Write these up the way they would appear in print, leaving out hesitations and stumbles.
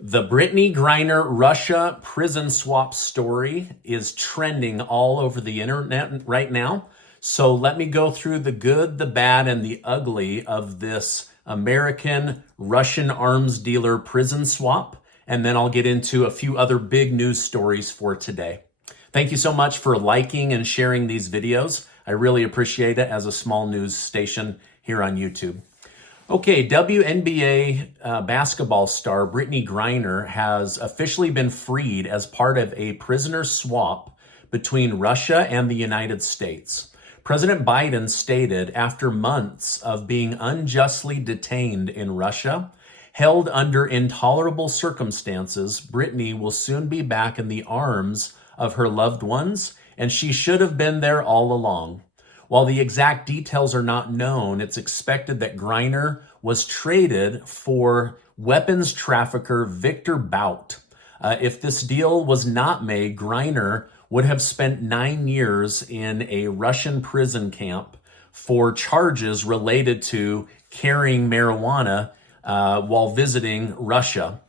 The Brittney Griner Russia prison swap story is trending all over the internet right now. So let me go through the good, the bad, and the ugly of this American Russian arms dealer prison swap. And then I'll get into a few other big news stories for today. Thank you so much for liking and sharing these videos. I really appreciate it as a small news station here on YouTube. Okay, WNBA basketball star Brittney Griner has officially been freed as part of a prisoner swap between Russia and the United States. President Biden stated after months of being unjustly detained in Russia, held under intolerable circumstances, Brittney will soon be back in the arms of her loved ones, and she should have been there all along. While the exact details are not known, it's expected that Griner was traded for weapons trafficker Victor Bout. If this deal was not made, Griner would have spent 9 years in a Russian prison camp for charges related to carrying marijuana while visiting Russia.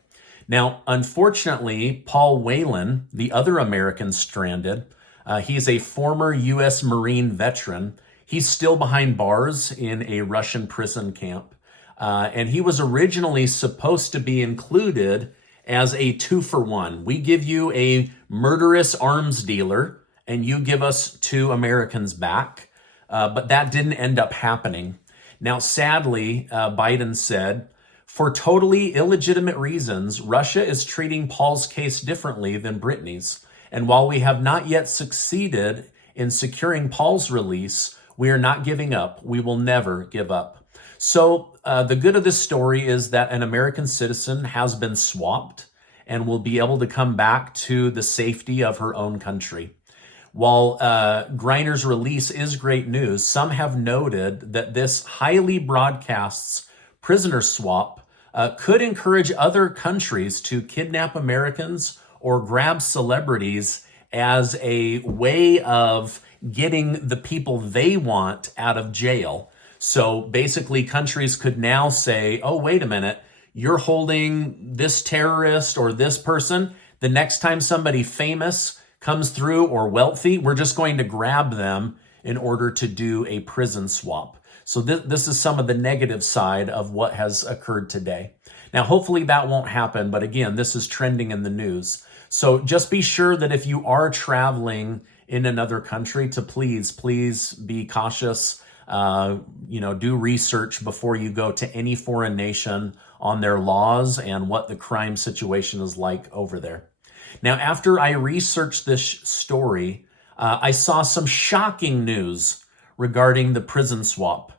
Now, unfortunately, Paul Whelan, the other American stranded, he's a former U.S. Marine veteran. He's still behind bars in a Russian prison camp. And he was originally supposed to be included as a 2-for-1. We give you a murderous arms dealer, and you give us 2 Americans back. But that didn't end up happening. Now, sadly, Biden said, for totally illegitimate reasons, Russia is treating Paul's case differently than Brittney's. And while we have not yet succeeded in securing Paul's release, we are not giving up. We will never give up. So the good of this story is that an American citizen has been swapped and will be able to come back to the safety of her own country. While Griner's release is great news, some have noted that this highly broadcasts prisoner swap could encourage other countries to kidnap Americans or grab celebrities as a way of getting the people they want out of jail. So basically, countries could now say, oh, wait a minute, you're holding this terrorist or this person. The next time somebody famous comes through or wealthy, we're just going to grab them in order to do a prison swap. So this is some of the negative side of what has occurred today. Now, hopefully that won't happen. But again, this is trending in the news. So just be sure that if you are traveling in another country to please be cautious. Do research before you go to any foreign nation on their laws and what the crime situation is like over there. Now, after I researched this story, I saw some shocking news regarding the prison swap.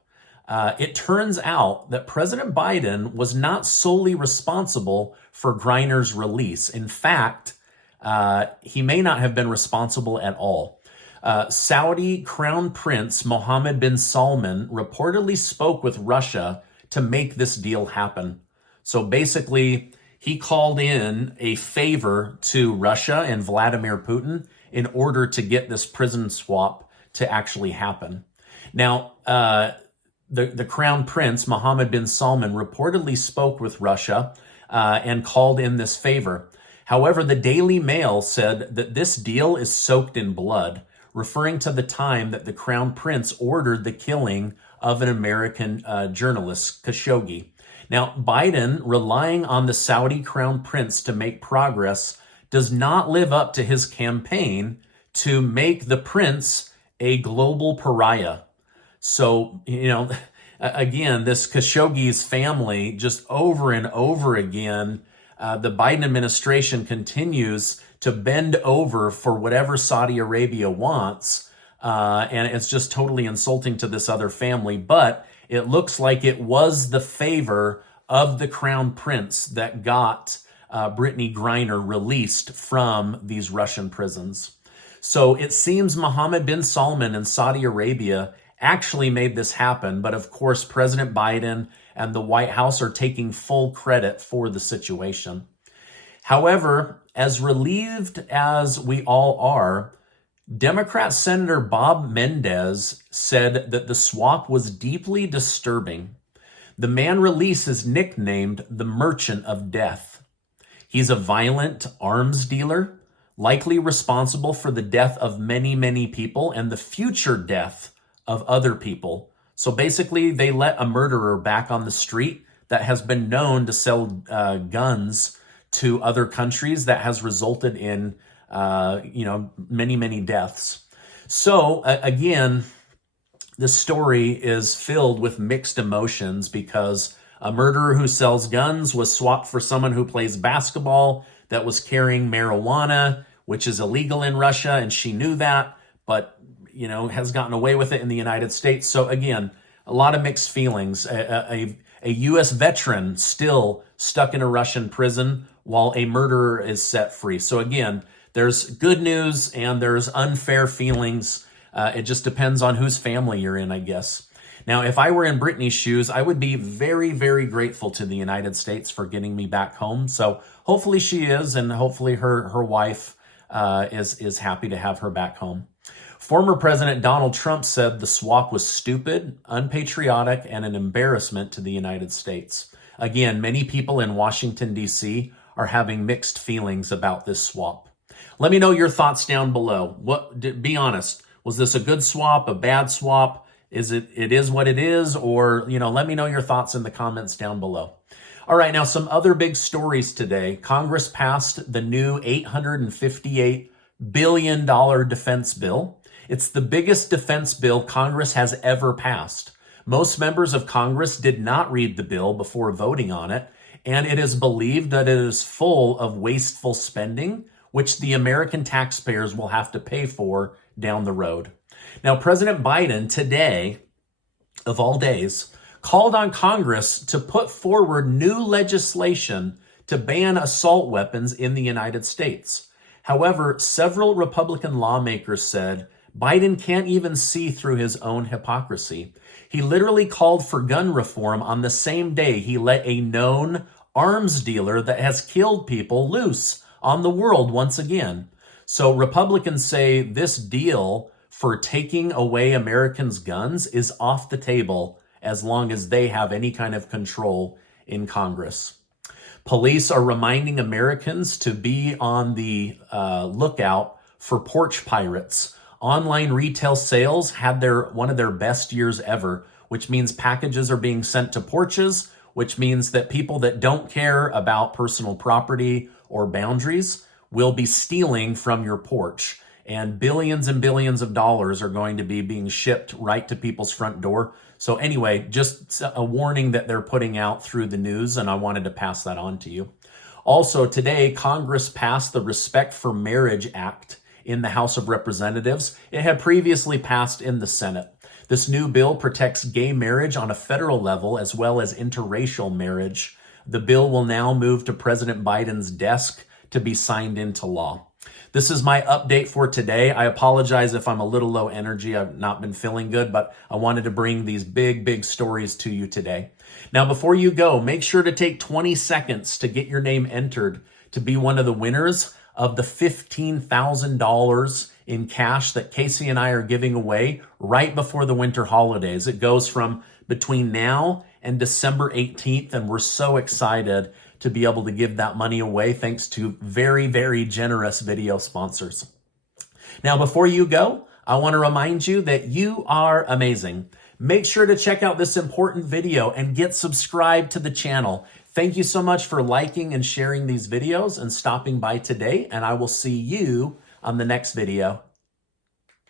It turns out that President Biden was not solely responsible for Griner's release. In fact, he may not have been responsible at all. Saudi Crown Prince Mohammed bin Salman reportedly spoke with Russia to make this deal happen. So basically, he called in a favor to Russia and Vladimir Putin in order to get this prison swap to actually happen. Now, the Crown Prince Mohammed bin Salman reportedly spoke with Russia and called in this favor. However, the Daily Mail said that this deal is soaked in blood, referring to the time that the Crown Prince ordered the killing of an American journalist, Khashoggi. Now, Biden, relying on the Saudi Crown Prince to make progress, does not live up to his campaign to make the prince a global pariah. So, again, this Khashoggi's family, just over and over again, the Biden administration continues to bend over for whatever Saudi Arabia wants. And it's just totally insulting to this other family. But it looks like it was the favor of the Crown Prince that got Brittney Griner released from these Russian prisons. So it seems Mohammed bin Salman in Saudi Arabia actually made this happen. But of course, President Biden and the White House are taking full credit for the situation. However, as relieved as we all are, Democrat Senator Bob Menendez said that the swap was deeply disturbing. The man released is nicknamed the Merchant of Death. He's a violent arms dealer, likely responsible for the death of many, many people and the future death of other people. So basically, they let a murderer back on the street that has been known to sell guns to other countries that has resulted in, many, many deaths. So again, the story is filled with mixed emotions because a murderer who sells guns was swapped for someone who plays basketball that was carrying marijuana, which is illegal in Russia, and she knew that, but has gotten away with it in the United States. So again, a lot of mixed feelings. A U.S. veteran still stuck in a Russian prison while a murderer is set free. So again, there's good news and there's unfair feelings. It just depends on whose family you're in, I guess. Now, if I were in Brittany's shoes, I would be very, very grateful to the United States for getting me back home. So hopefully she is, and hopefully her wife is happy to have her back home. Former President Donald Trump said the swap was stupid, unpatriotic, and an embarrassment to the United States. Again, many people in Washington, D.C. are having mixed feelings about this swap. Let me know your thoughts down below. Be honest. Was this a good swap, a bad swap? It is what it is, or, let me know your thoughts in the comments down below. All right, now some other big stories today. Congress passed the new $858 billion defense bill. It's the biggest defense bill Congress has ever passed. Most members of Congress did not read the bill before voting on it, and it is believed that it is full of wasteful spending, which the American taxpayers will have to pay for down the road. Now, President Biden today, of all days, called on Congress to put forward new legislation to ban assault weapons in the United States. However, several Republican lawmakers said Biden can't even see through his own hypocrisy. He literally called for gun reform on the same day he let a known arms dealer that has killed people loose on the world once again. So Republicans say this deal for taking away Americans' guns is off the table as long as they have any kind of control in Congress. Police are reminding Americans to be on the lookout for porch pirates. Online retail sales had one of their best years ever, which means packages are being sent to porches, which means that people that don't care about personal property or boundaries will be stealing from your porch. And billions of dollars are going to be being shipped right to people's front door. So anyway, just a warning that they're putting out through the news, and I wanted to pass that on to you. Also, today, Congress passed the Respect for Marriage Act in the House of Representatives. It had previously passed in the Senate. This new bill protects gay marriage on a federal level as well as interracial marriage. The bill will now move to President Biden's desk to be signed into law. This is my update for today. I apologize if I'm a little low energy. I've not been feeling good, but I wanted to bring these big stories to you today. Now, before you go, make sure to take 20 seconds to get your name entered to be one of the winners of the $15,000 in cash that Casey and I are giving away right before the winter holidays. It goes from between now and December 18th, and we're so excited to be able to give that money away thanks to very generous video sponsors. Now, before you go, I want to remind you that you are amazing. Make sure to check out this important video and get subscribed to the channel. Thank you so much for liking and sharing these videos and stopping by today, and I will see you on the next video.